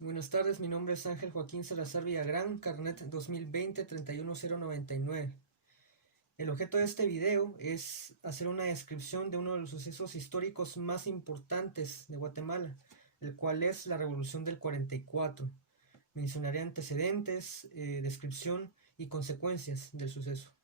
Buenas tardes, mi nombre es Ángel Joaquín Salazar Villagrán, carnet 2020-31099. El objeto de este video es hacer una descripción de uno de los sucesos históricos más importantes de Guatemala, el cual es la Revolución del 44. Mencionaré antecedentes, descripción y consecuencias del suceso.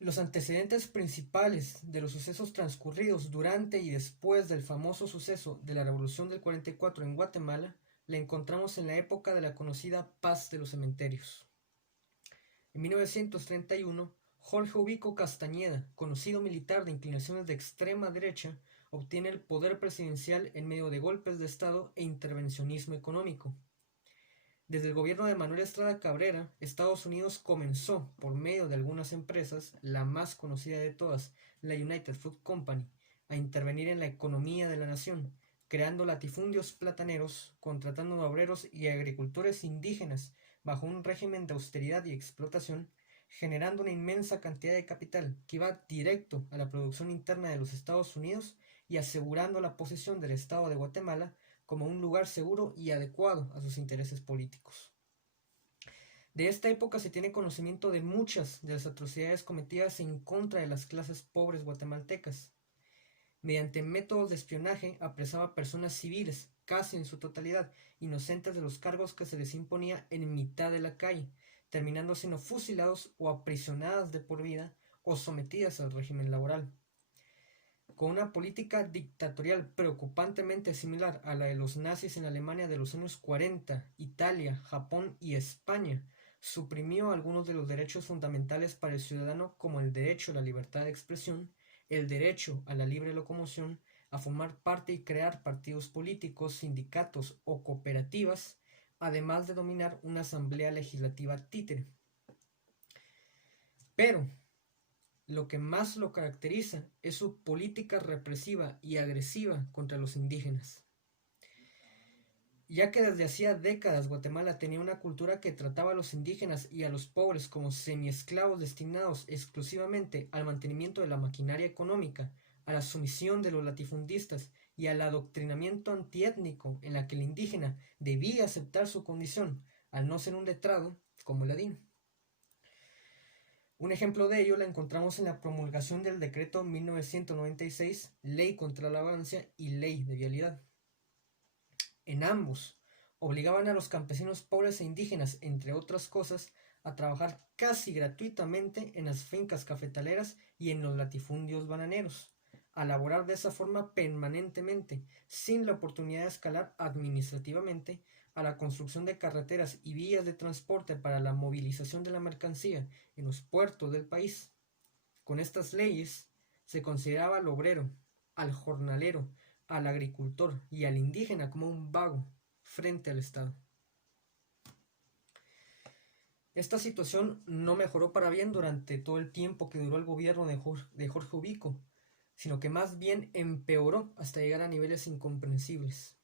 Los antecedentes principales de los sucesos transcurridos durante y después del famoso suceso de la Revolución del 44 en Guatemala la encontramos en la época de la conocida Paz de los Cementerios. En 1931, Jorge Ubico Castañeda, conocido militar de inclinaciones de extrema derecha, obtiene el poder presidencial en medio de golpes de Estado e intervencionismo económico. Desde el gobierno de Manuel Estrada Cabrera, Estados Unidos comenzó, por medio de algunas empresas, la más conocida de todas, la United Fruit Company, a intervenir en la economía de la nación, creando latifundios plataneros, contratando obreros y agricultores indígenas bajo un régimen de austeridad y explotación, generando una inmensa cantidad de capital que iba directo a la producción interna de los Estados Unidos y asegurando la posesión del Estado de Guatemala como un lugar seguro y adecuado a sus intereses políticos. De esta época se tiene conocimiento de muchas de las atrocidades cometidas en contra de las clases pobres guatemaltecas. Mediante métodos de espionaje apresaba a personas civiles, casi en su totalidad, inocentes de los cargos que se les imponía en mitad de la calle, terminando siendo fusilados o aprisionadas de por vida o sometidas al régimen laboral. Con una política dictatorial preocupantemente similar a la de los nazis en Alemania de los años 40, Italia, Japón y España, suprimió algunos de los derechos fundamentales para el ciudadano como el derecho a la libertad de expresión, el derecho a la libre locomoción, a formar parte y crear partidos políticos, sindicatos o cooperativas, además de dominar una asamblea legislativa títere. Pero lo que más lo caracteriza es su política represiva y agresiva contra los indígenas. Ya que desde hacía décadas Guatemala tenía una cultura que trataba a los indígenas y a los pobres como semiesclavos destinados exclusivamente al mantenimiento de la maquinaria económica, a la sumisión de los latifundistas y al adoctrinamiento antiétnico en la que el indígena debía aceptar su condición, al no ser un letrado como el ladino. Un ejemplo de ello la encontramos en la promulgación del decreto 1996, Ley contra la Vagancia y Ley de Vialidad. En ambos, obligaban a los campesinos pobres e indígenas, entre otras cosas, a trabajar casi gratuitamente en las fincas cafetaleras y en los latifundios bananeros, a laborar de esa forma permanentemente, sin la oportunidad de escalar administrativamente a la construcción de carreteras y vías de transporte para la movilización de la mercancía en los puertos del país. Con estas leyes se consideraba al obrero, al jornalero, al agricultor y al indígena como un vago frente al Estado. Esta situación no mejoró para bien durante todo el tiempo que duró el gobierno de Jorge Ubico, sino que más bien empeoró hasta llegar a niveles incomprensibles.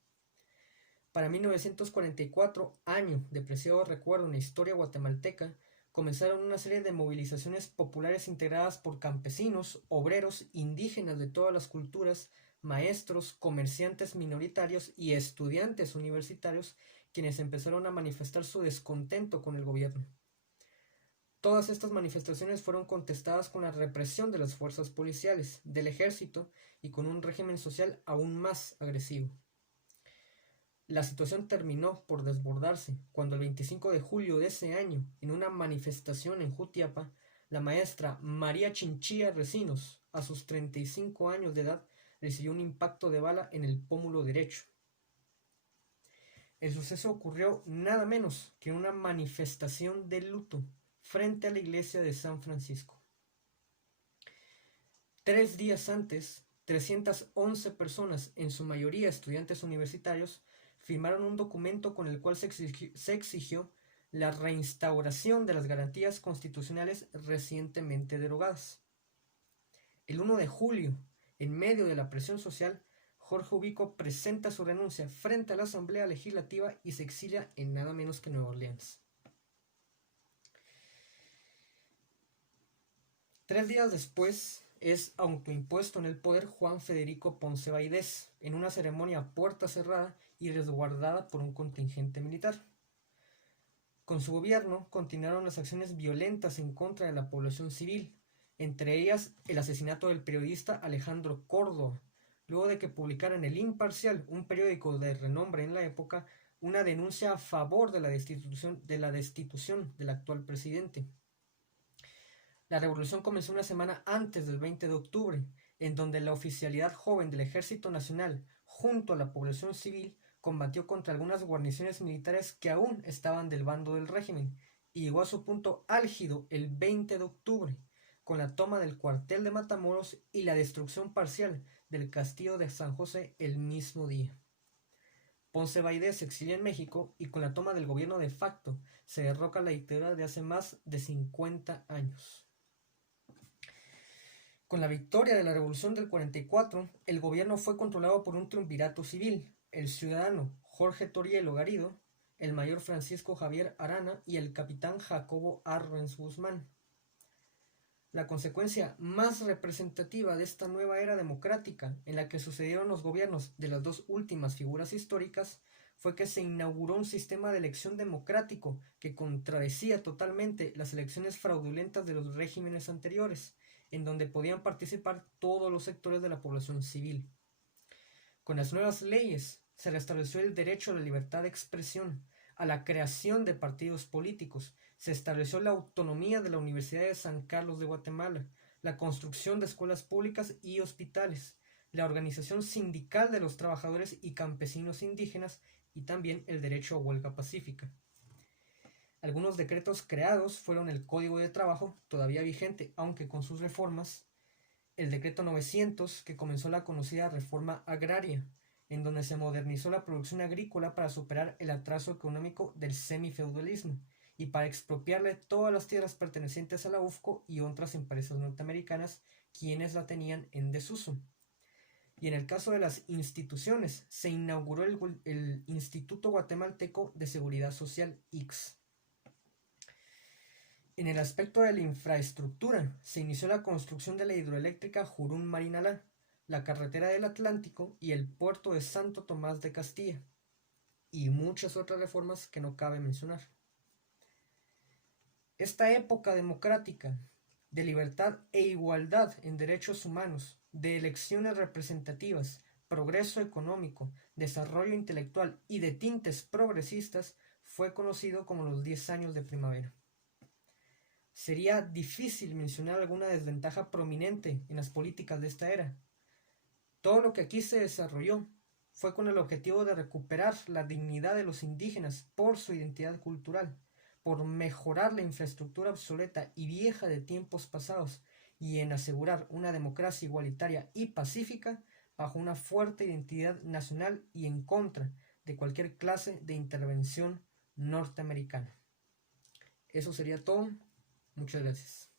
Para 1944, año de preciado recuerdo en la historia guatemalteca, comenzaron una serie de movilizaciones populares integradas por campesinos, obreros, indígenas de todas las culturas, maestros, comerciantes minoritarios y estudiantes universitarios, quienes empezaron a manifestar su descontento con el gobierno. Todas estas manifestaciones fueron contestadas con la represión de las fuerzas policiales, del ejército y con un régimen social aún más agresivo. La situación terminó por desbordarse cuando el 25 de julio de ese año, en una manifestación en Jutiapa, la maestra María Chinchilla Recinos, a sus 35 años de edad, recibió un impacto de bala en el pómulo derecho. El suceso ocurrió nada menos que en una manifestación de luto frente a la iglesia de San Francisco. 3 días antes, 311 personas, en su mayoría estudiantes universitarios, firmaron un documento con el cual se exigió la reinstauración de las garantías constitucionales recientemente derogadas. El 1 de julio, en medio de la presión social, Jorge Ubico presenta su renuncia frente a la Asamblea Legislativa y se exilia en nada menos que Nueva Orleans. 3 días después, es autoimpuesto en el poder Juan Federico Ponce Baidés, en una ceremonia a puerta cerrada y resguardada por un contingente militar. Con su gobierno continuaron las acciones violentas en contra de la población civil, entre ellas el asesinato del periodista Alejandro Córdoba, luego de que publicara en El Imparcial, un periódico de renombre en la época, una denuncia a favor de la destitución del actual presidente. La revolución comenzó una semana antes del 20 de octubre, en donde la oficialidad joven del Ejército Nacional, junto a la población civil, combatió contra algunas guarniciones militares que aún estaban del bando del régimen, y llegó a su punto álgido el 20 de octubre, con la toma del cuartel de Matamoros y la destrucción parcial del castillo de San José el mismo día. Ponce Baidés se exilia en México y con la toma del gobierno de facto se derroca la dictadura de hace más de 50 años. Con la victoria de la Revolución del 44, el gobierno fue controlado por un triunvirato civil, el ciudadano Jorge Torielo Garrido, el mayor Francisco Javier Arana y el capitán Jacobo Arbenz Guzmán. La consecuencia más representativa de esta nueva era democrática, en la que sucedieron los gobiernos de las dos últimas figuras históricas, fue que se inauguró un sistema de elección democrático que contradecía totalmente las elecciones fraudulentas de los regímenes anteriores, en donde podían participar todos los sectores de la población civil. Con las nuevas leyes se restableció el derecho a la libertad de expresión, a la creación de partidos políticos, se estableció la autonomía de la Universidad de San Carlos de Guatemala, la construcción de escuelas públicas y hospitales, la organización sindical de los trabajadores y campesinos indígenas y también el derecho a huelga pacífica. Algunos decretos creados fueron el Código de Trabajo, todavía vigente, aunque con sus reformas, el Decreto 900, que comenzó la conocida Reforma Agraria, en donde se modernizó la producción agrícola para superar el atraso económico del semifeudalismo y para expropiarle todas las tierras pertenecientes a la UFCO y otras empresas norteamericanas, quienes la tenían en desuso. Y en el caso de las instituciones, se inauguró el Instituto Guatemalteco de Seguridad Social, IX. En el aspecto de la infraestructura, se inició la construcción de la hidroeléctrica Jurún-Marinalá, la carretera del Atlántico y el puerto de Santo Tomás de Castilla, y muchas otras reformas que no cabe mencionar. Esta época democrática, de libertad e igualdad en derechos humanos, de elecciones representativas, progreso económico, desarrollo intelectual y de tintes progresistas, fue conocido como los 10 años de primavera. Sería difícil mencionar alguna desventaja prominente en las políticas de esta era. Todo lo que aquí se desarrolló fue con el objetivo de recuperar la dignidad de los indígenas por su identidad cultural, por mejorar la infraestructura obsoleta y vieja de tiempos pasados y en asegurar una democracia igualitaria y pacífica bajo una fuerte identidad nacional y en contra de cualquier clase de intervención norteamericana. Eso sería todo. Muchas gracias.